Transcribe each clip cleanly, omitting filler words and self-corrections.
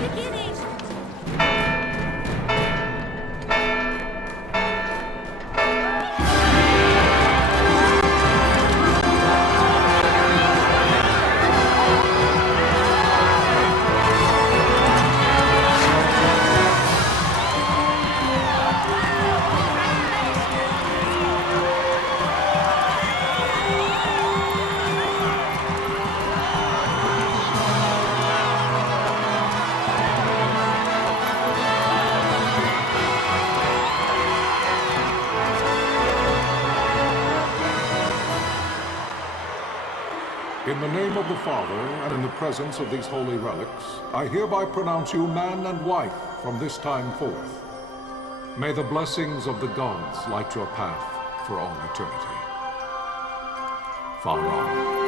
beginning. In the name of the Father, and in the presence of these holy relics, I hereby pronounce you man and wife from this time forth. May the blessings of the gods light your path for all eternity. Far on.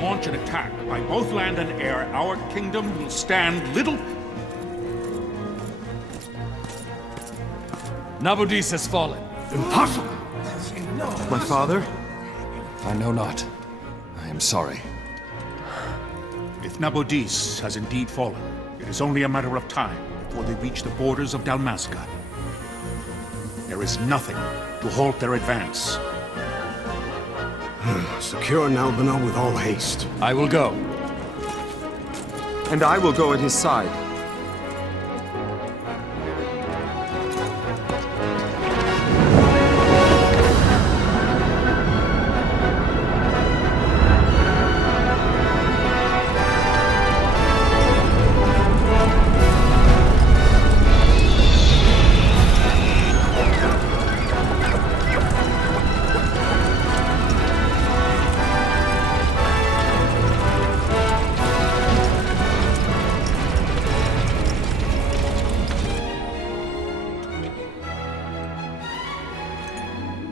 Launch an attack by both land and air, our kingdom will stand little... Nabudis has fallen. Impossible! My father? I know not. I am sorry. If Nabudis has indeed fallen, it is only a matter of time before they reach the borders of Dalmasca. There is nothing to halt their advance. Secure Nalbina with all haste. I will go. And I will go at his side.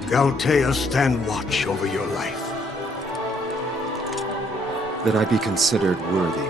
Galtea, stand watch over your life. That I be considered worthy.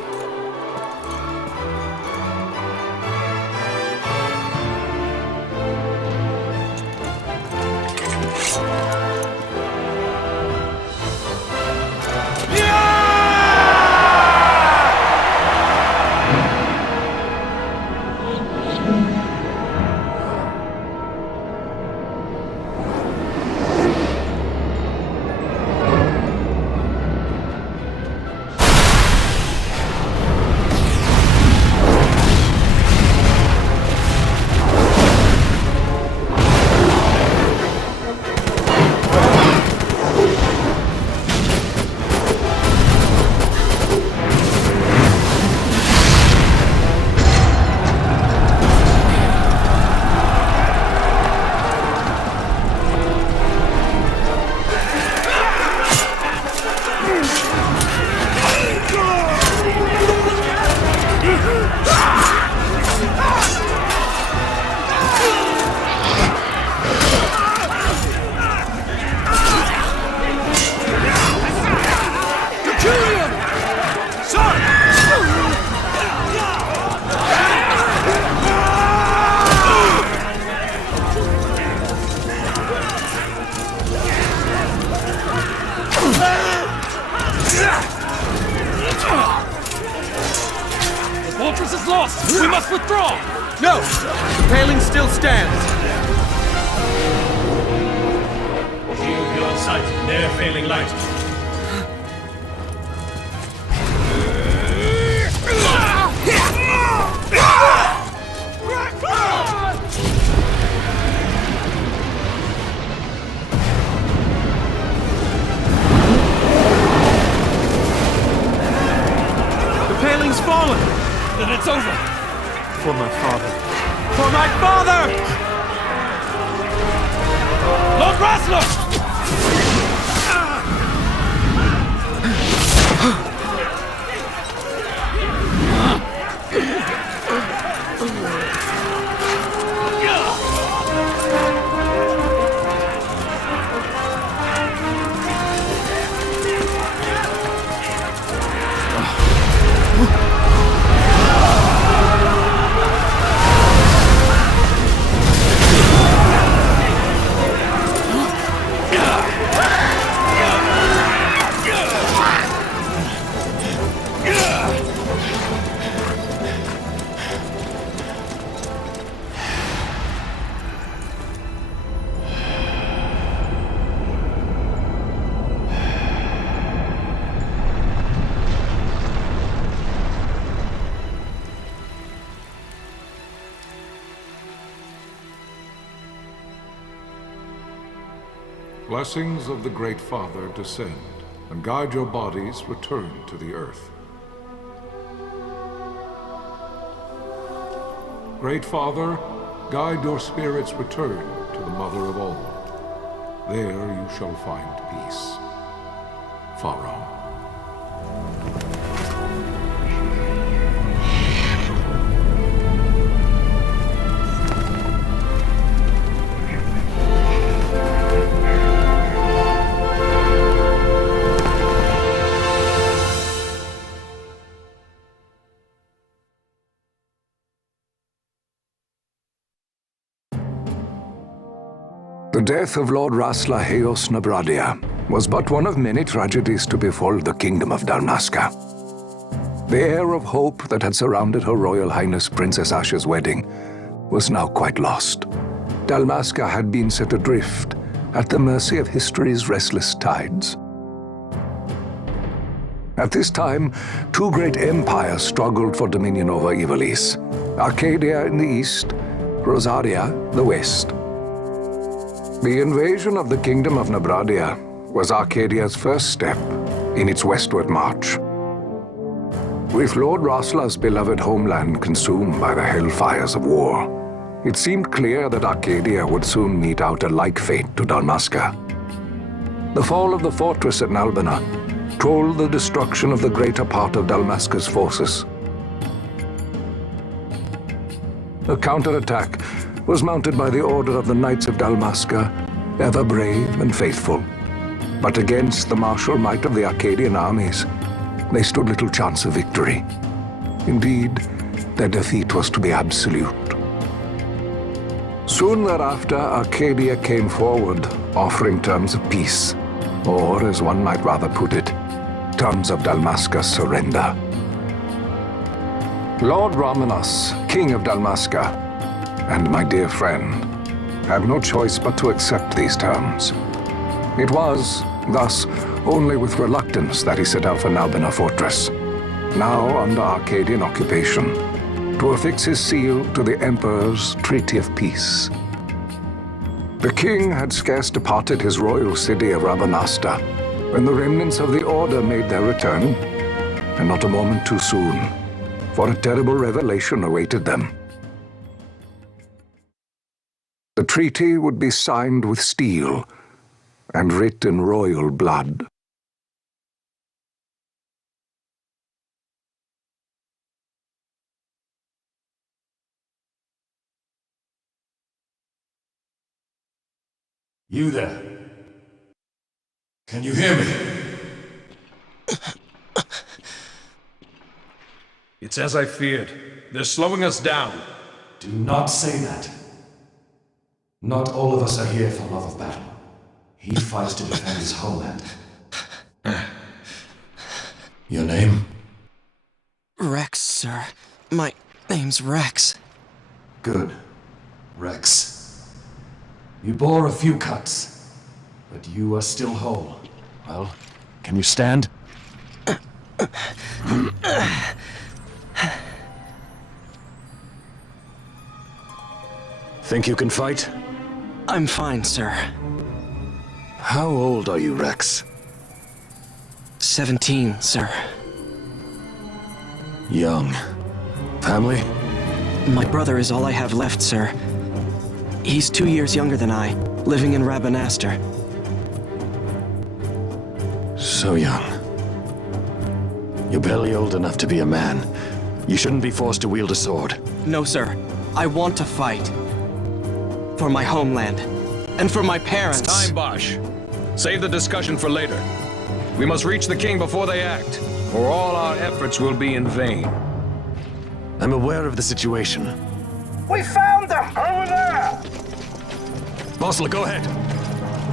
We must withdraw! No! The paling still stands! Shield beyond sight, ne'er failing light. The paling's fallen! Then it's over! For my father. For my father! Lord Rasler! Blessings of the Great Father descend, and guide your bodies return to the earth. Great Father, guide your spirits return to the Mother of all. There you shall find peace. Pharaoh. The death of Lord Rasla Heos Nabradia was but one of many tragedies to befall the kingdom of Dalmasca. The air of hope that had surrounded Her Royal Highness Princess Asha's wedding was now quite lost. Dalmasca had been set adrift at the mercy of history's restless tides. At this time, two great empires struggled for dominion over Ivalice: Arcadia in the east, Rosaria the west. The invasion of the Kingdom of Nabradia was Arcadia's first step in its westward march. With Lord Rasla's beloved homeland consumed by the hellfires of war, it seemed clear that Arcadia would soon mete out a like fate to Dalmasca. The fall of the fortress at Nalbina told the destruction of the greater part of Dalmasca's forces. A counterattack was mounted by the Order of the Knights of Dalmasca, ever brave and faithful. But against the martial might of the Arcadian armies, they stood little chance of victory. Indeed, their defeat was to be absolute. Soon thereafter, Arcadia came forward, offering terms of peace, or, as one might rather put it, terms of Dalmasca's surrender. Lord Ramenas, King of Dalmasca, and my dear friend, had no choice but to accept these terms. It was, thus, only with reluctance that he set out for Nalbina Fortress, now under Arcadian occupation, to affix his seal to the Emperor's Treaty of Peace. The king had scarce departed his royal city of Rabanasta when the remnants of the Order made their return, and not a moment too soon, for a terrible revelation awaited them. The treaty would be signed with steel and writ in royal blood. You there? Can you hear me? It's as I feared. They're slowing us down. Do not say that. Not all of us are here for love of battle. He fights to defend his homeland. Your name? Rex, sir. My name's Rex. Good. Rex. You bore a few cuts, but you are still whole. Well, can you stand? Think you can fight? I'm fine, sir. How old are you, Rex? 17, sir. Young. Family? My brother is all I have left, sir. He's 2 years younger than I, living in Rabanaster. So young. You're barely old enough to be a man. You shouldn't be forced to wield a sword. No, sir. I want to fight. For my homeland. And for my parents. It's time, Bosch. Save the discussion for later. We must reach the king before they act, or all our efforts will be in vain. I'm aware of the situation. We found them! Over there! Bosler, go ahead.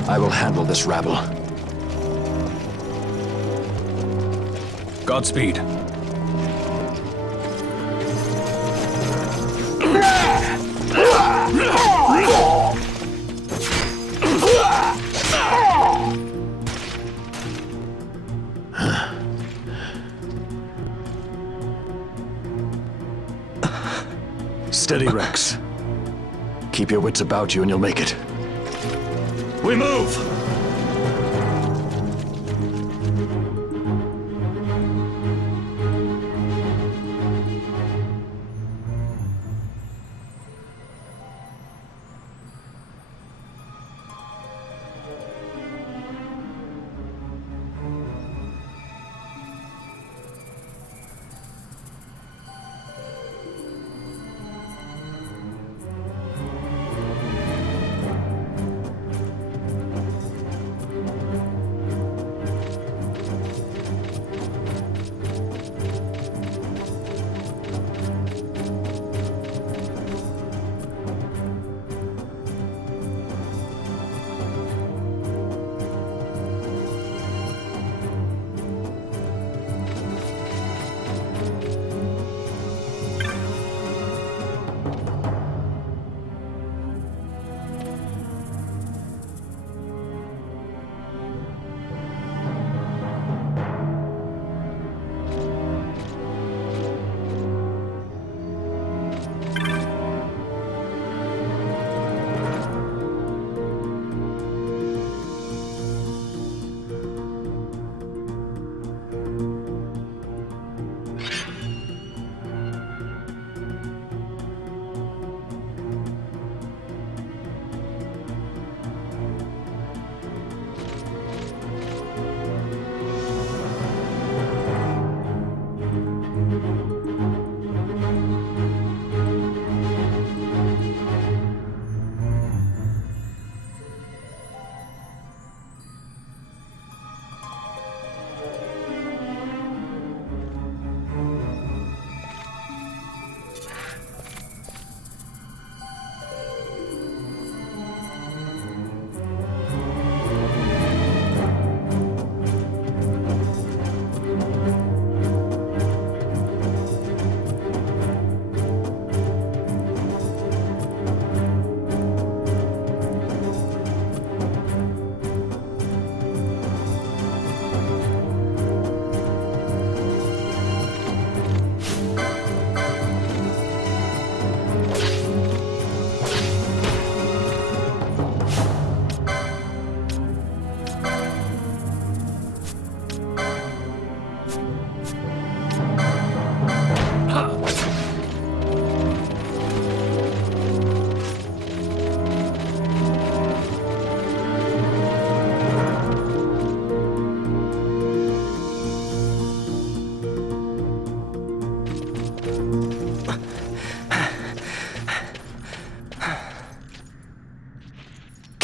I will handle this rabble. Godspeed. Steady, Rex. Keep your wits about you and you'll make it. We move!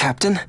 Captain?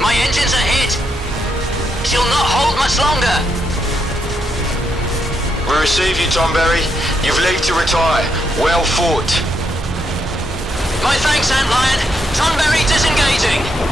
My engines are hit. She'll not hold much longer. We receive you, Tonberry. You've leave to retire. Well fought. My thanks, Antlion. Tonberry disengaging.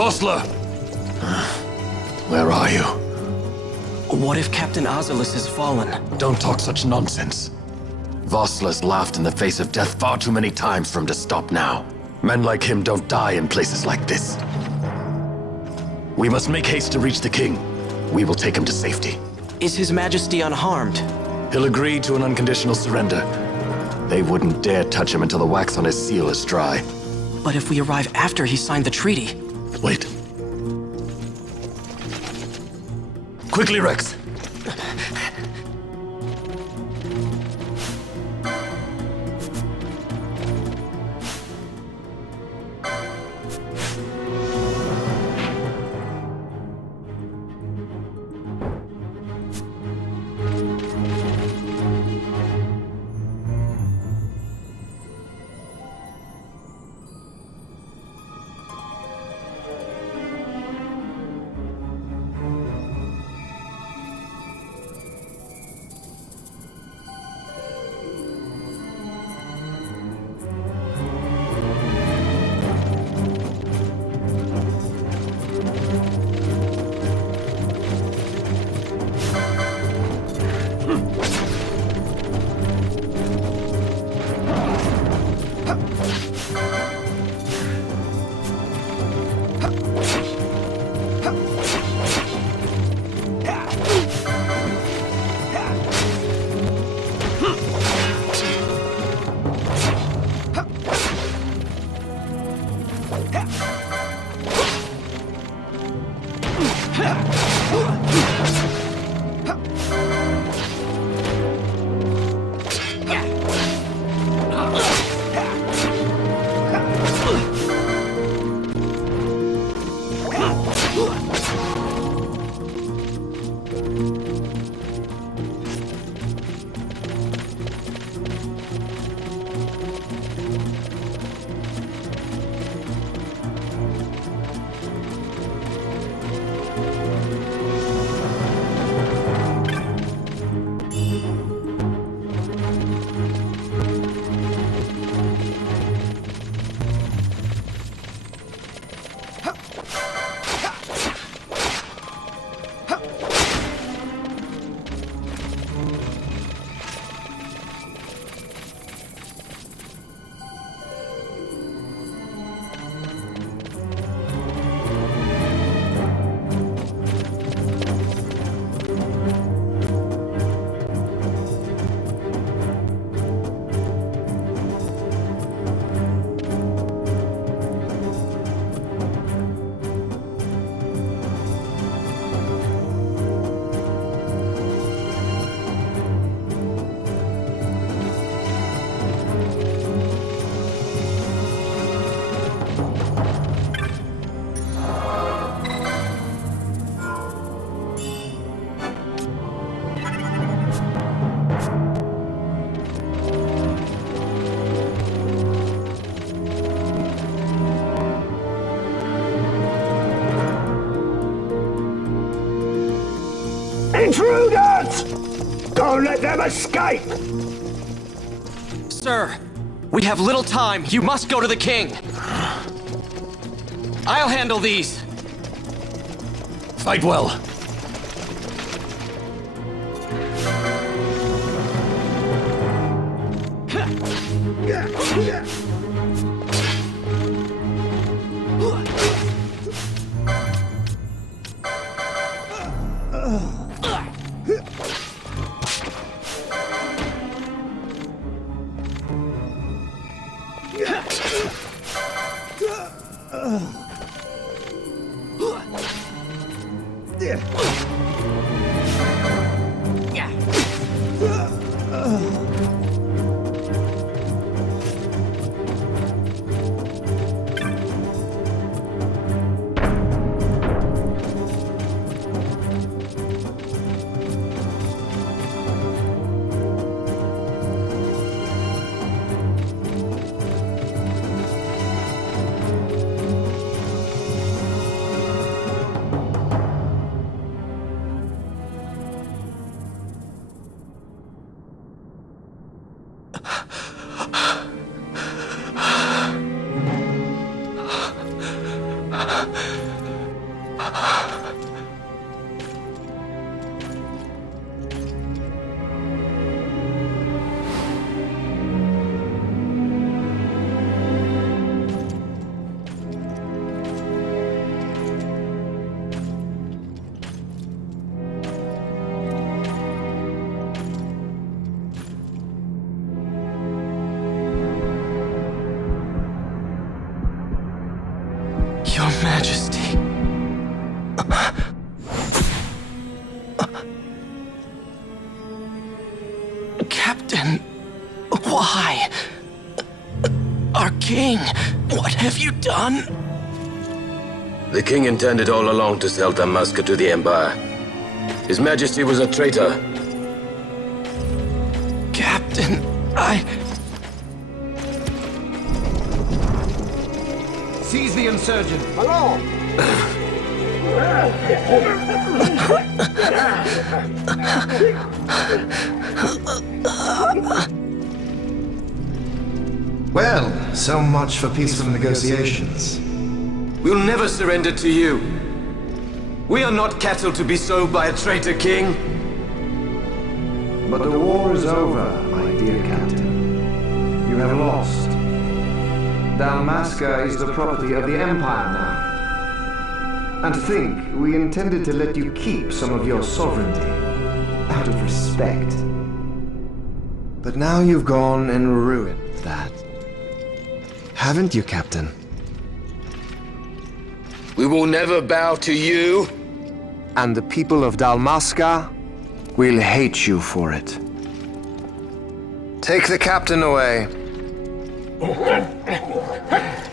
Vossler! Where are you? What if Captain Oculus has fallen? Don't talk such nonsense. Vossler's laughed in the face of death far too many times for him to stop now. Men like him don't die in places like this. We must make haste to reach the king. We will take him to safety. Is His Majesty unharmed? He'll agree to an unconditional surrender. They wouldn't dare touch him until the wax on his seal is dry. But if we arrive after he signed the treaty... Wait. Quickly, Rex! let them escape! Sir, we have little time. You must go to the king. I'll handle these. Fight well. Your Majesty. Captain, why? Our king, what have you done? The king intended all along to sell Damaska to the Empire. His Majesty was a traitor. Captain, Seize the insurgent. Hello! Well, so much for peaceful negotiations. We'll never surrender to you. We are not cattle to be sold by a traitor king. But the war is over, my dear captain. You have lost. Dalmasca is the property of the Empire now. And to think, we intended to let you keep some of your sovereignty, out of respect. But now you've gone and ruined that. Haven't you, Captain? We will never bow to you. And the people of Dalmasca will hate you for it. Take the captain away.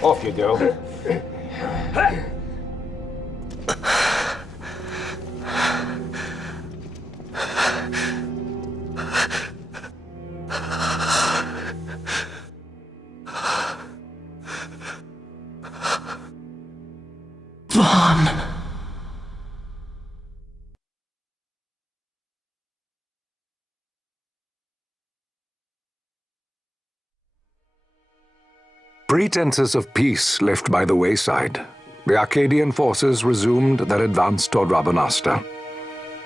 Off you go. Vaughn. Pretenses of peace left by the wayside, the Arcadian forces resumed their advance toward Rabanasta.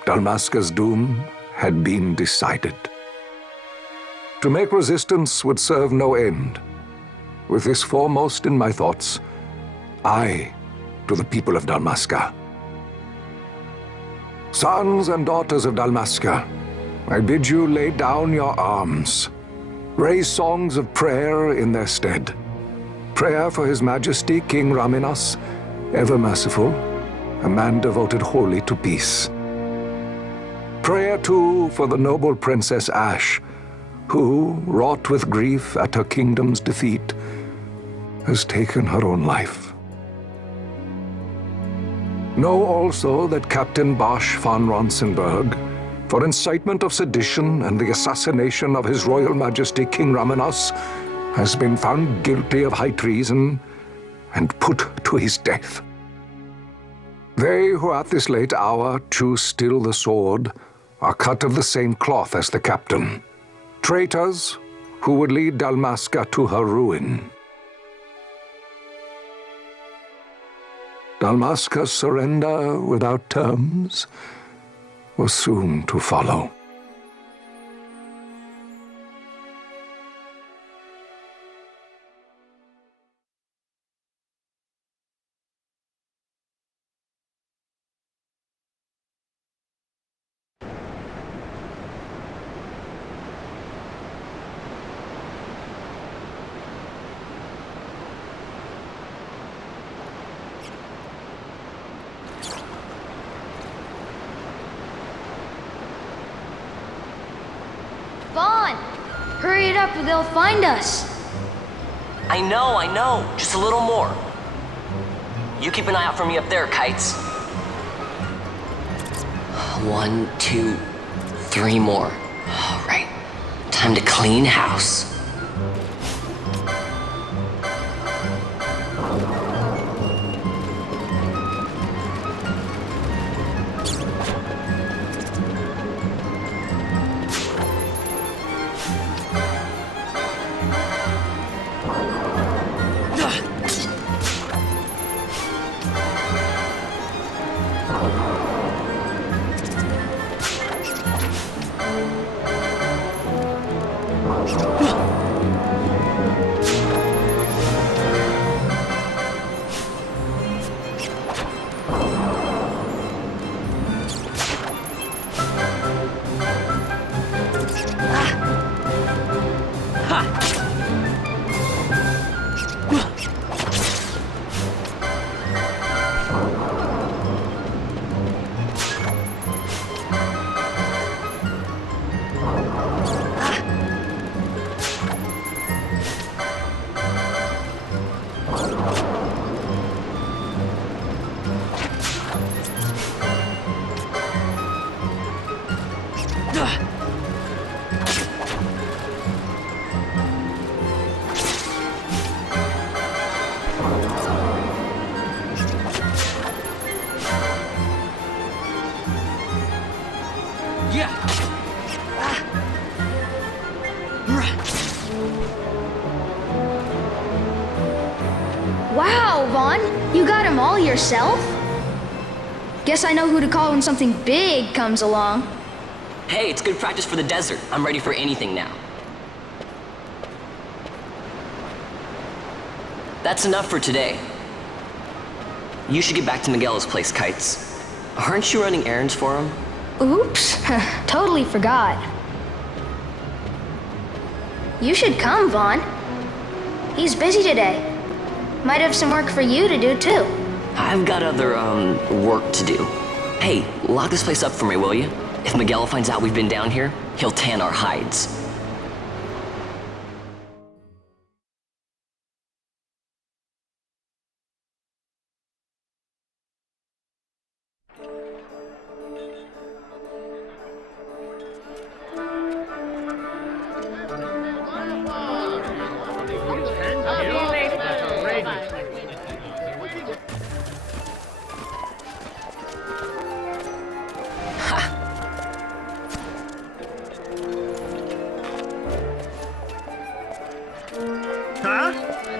Dalmasca's doom had been decided. To make resistance would serve no end. With this foremost in my thoughts, I to the people of Dalmasca. Sons and daughters of Dalmasca, I bid you lay down your arms. Raise songs of prayer in their stead. Prayer for His Majesty King Raminas, ever merciful, a man devoted wholly to peace. Prayer, too, for the noble Princess Ash, who, wrought with grief at her kingdom's defeat, has taken her own life. Know also that Captain Bosch von Ronsenberg, for incitement of sedition and the assassination of His Royal Majesty King Raminas, has been found guilty of high treason and put to his death. They who at this late hour choose still the sword are cut of the same cloth as the captain. Traitors who would lead Dalmasca to her ruin. Dalmasca's surrender without terms was soon to follow. Vaughn! Hurry it up or they'll find us! I know. Just a little more. You keep an eye out for me up there, Kites. 1, 2, 3 more. All right. Time to clean house. Wow, Vaughn! You got him all yourself? Guess I know who to call when something big comes along. Hey, it's good practice for the desert. I'm ready for anything now. That's enough for today. You should get back to Miguel's place, Kites. Aren't you running errands for him? Oops, totally forgot. You should come, Vaughn. He's busy today. Might have some work for you to do, too. I've got other, work to do. Hey, lock this place up for me, will you? If Miguel finds out we've been down here, he'll tan our hides.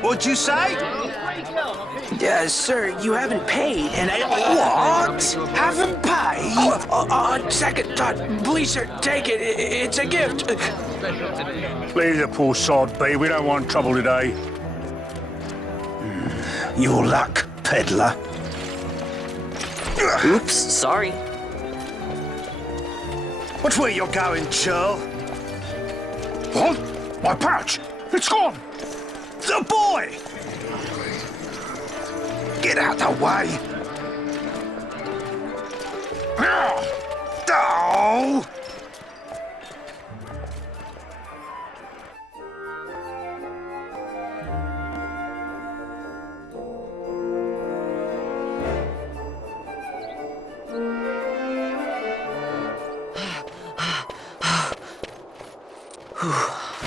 What'd you say? Sir, you haven't paid, and I... What? Haven't paid? On second thought, please, sir, take it. It's a gift. Leave the poor sod be. We don't want trouble today. Your luck, peddler. Oops, sorry. Watch where you're going, churl. What? My pouch! It's gone! The boy! Get out the way! Oh!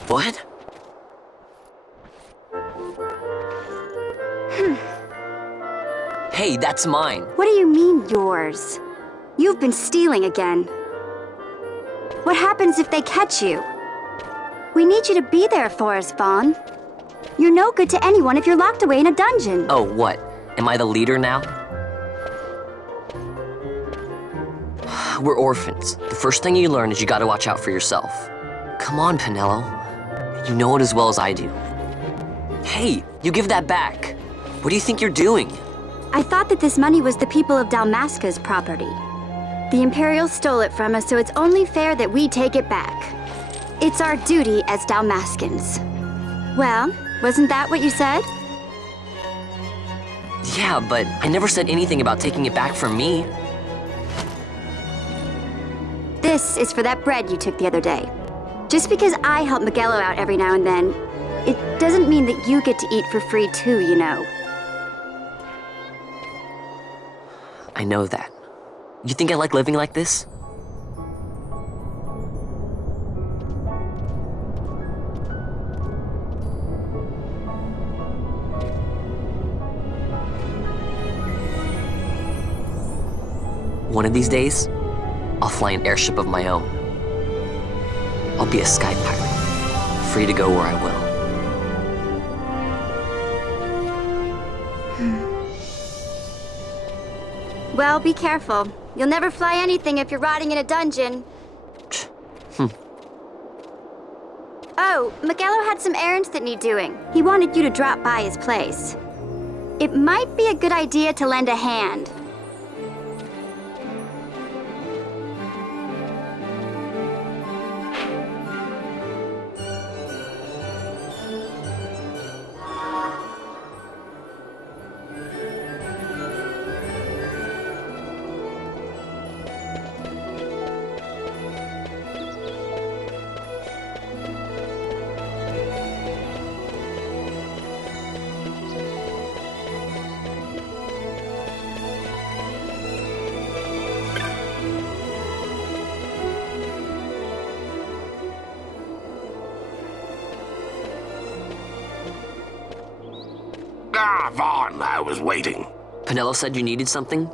What? Hey, that's mine. What do you mean, yours? You've been stealing again. What happens if they catch you? We need you to be there for us, Vaughn. You're no good to anyone if you're locked away in a dungeon. Oh, what? Am I the leader now? We're orphans. The first thing you learn is you gotta watch out for yourself. Come on, Pinello. You know it as well as I do. Hey, you give that back. What do you think you're doing? I thought that this money was the people of Dalmasca's property. The Imperials stole it from us, so it's only fair that we take it back. It's our duty as Dalmascans. Well, wasn't that what you said? Yeah, but I never said anything about taking it back from me. This is for that bread you took the other day. Just because I help Miguelo out every now and then, it doesn't mean that you get to eat for free too, you know. I know that. You think I like living like this? One of these days, I'll fly an airship of my own. I'll be a sky pirate, free to go where I will. Well, be careful. You'll never fly anything if you're rotting in a dungeon. Oh, Miguelo had some errands that need doing. He wanted you to drop by his place. It might be a good idea to lend a hand. Ah, Vaughn, I was waiting. Pinello said you needed something?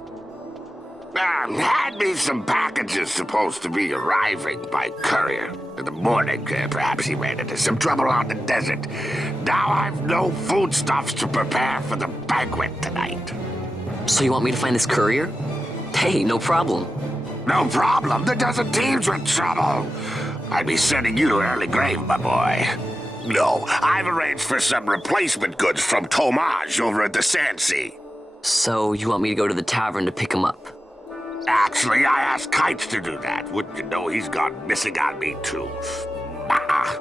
Had me some packages supposed to be arriving by courier. In the morning, perhaps he ran into some trouble on the desert. Now I've no foodstuffs to prepare for the banquet tonight. So you want me to find this courier? Hey, no problem. No problem. The desert teems with trouble. I'd be sending you to early grave, my boy. No, I've arranged for some replacement goods from Tomage over at the Sandsea. So you want me to go to the tavern to pick him up? Actually, I asked Kites to do that. Wouldn't you know he's gone missing on me, too. I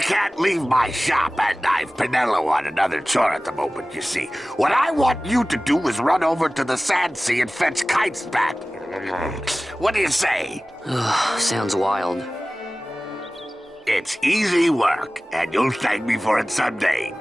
can't leave my shop, and I've Pinello on another chore at the moment, you see. What I want you to do is run over to the Sandsea and fetch Kites back. What do you say? Sounds wild. It's easy work, and you'll thank me for it someday.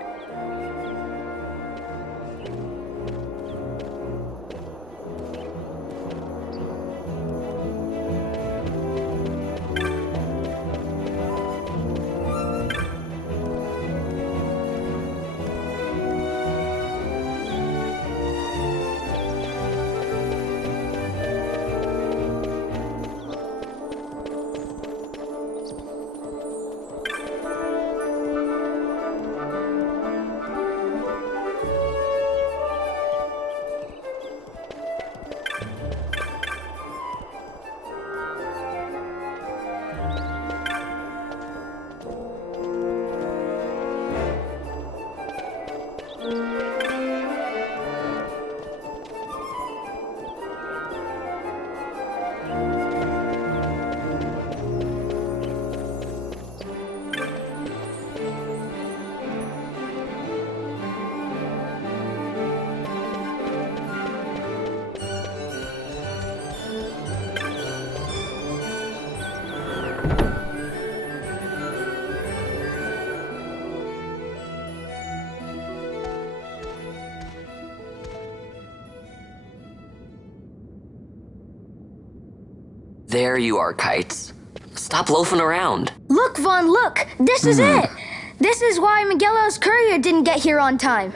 There you are, Kites. Stop loafing around. Look, Vaughn, look! This is it! This is why Miguelo's courier didn't get here on time.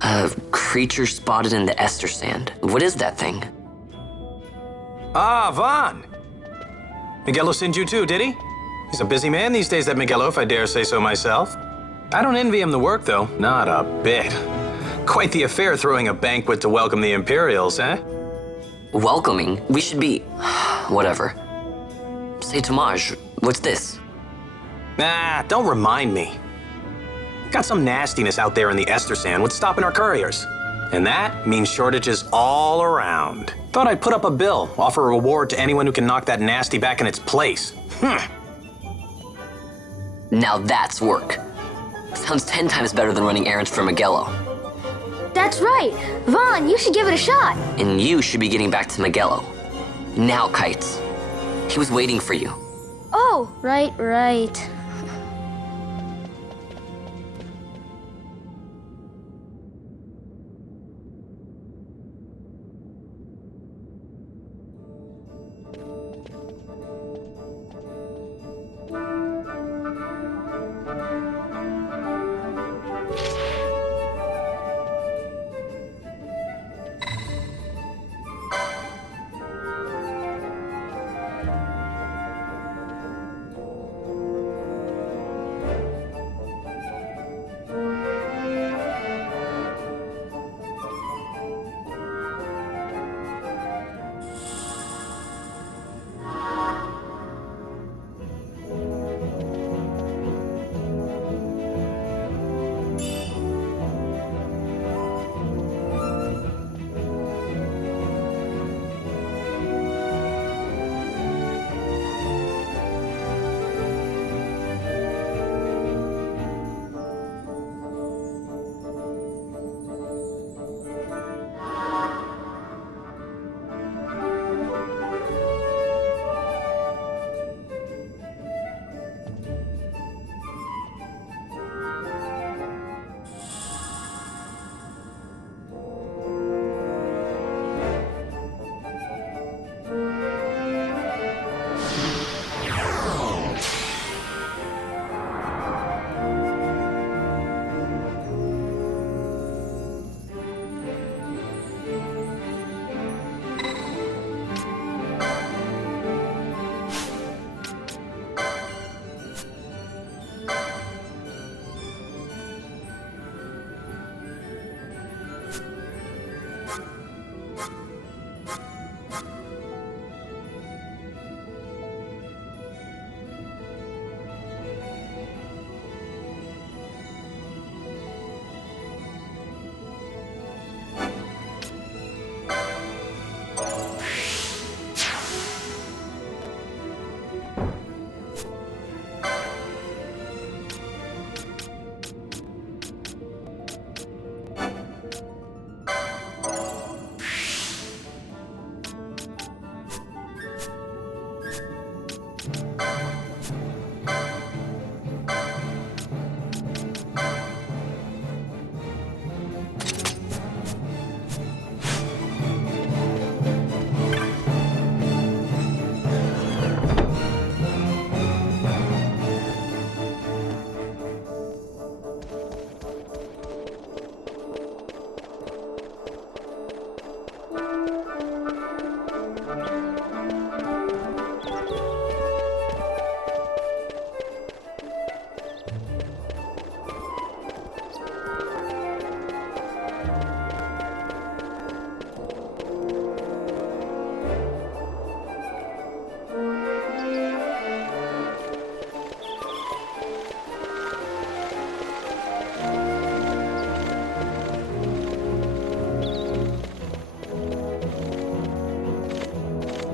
A creature spotted in the Ester Sand. What is that thing? Ah, Vaughn! Miguelo sent you too, did he? He's a busy man these days, that Miguelo, if I dare say so myself. I don't envy him the work, though. Not a bit. Quite the affair throwing a banquet to welcome the Imperials, eh? Welcoming? We should be... whatever. Say, Tomaj, what's this? Nah, don't remind me. Got some nastiness out there in the Ester Sand. What's stopping our couriers? And that means shortages all around. Thought I'd put up a bill, offer a reward to anyone who can knock that nasty back in its place. Now that's work. Sounds 10 times better than running errands for Miguelo. That's right. Vaughn, you should give it a shot. And you should be getting back to Miguelo. Now, Kites. He was waiting for you. Oh, right.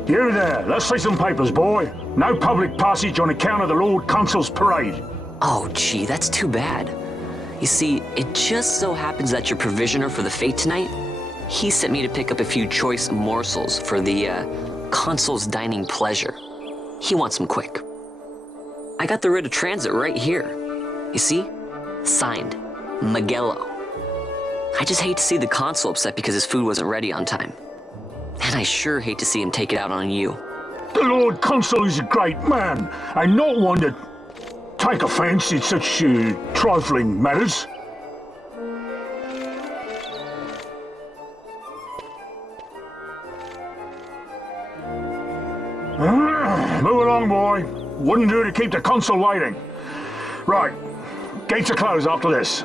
You there, let's see some papers, boy. No public passage on account of the Lord Consul's parade. Oh, gee, that's too bad. You see, it just so happens that your provisioner for the fete tonight, he sent me to pick up a few choice morsels for the, Consul's dining pleasure. He wants them quick. I got the writ of transit right here. You see? Signed, Miguelo. I just hate to see the Consul upset because his food wasn't ready on time. And I sure hate to see him take it out on you. The Lord Consul is a great man, and not one to take offence in such trifling matters. Move along along, boy. Wouldn't do to keep the consul waiting. Right. Gates are closed after this.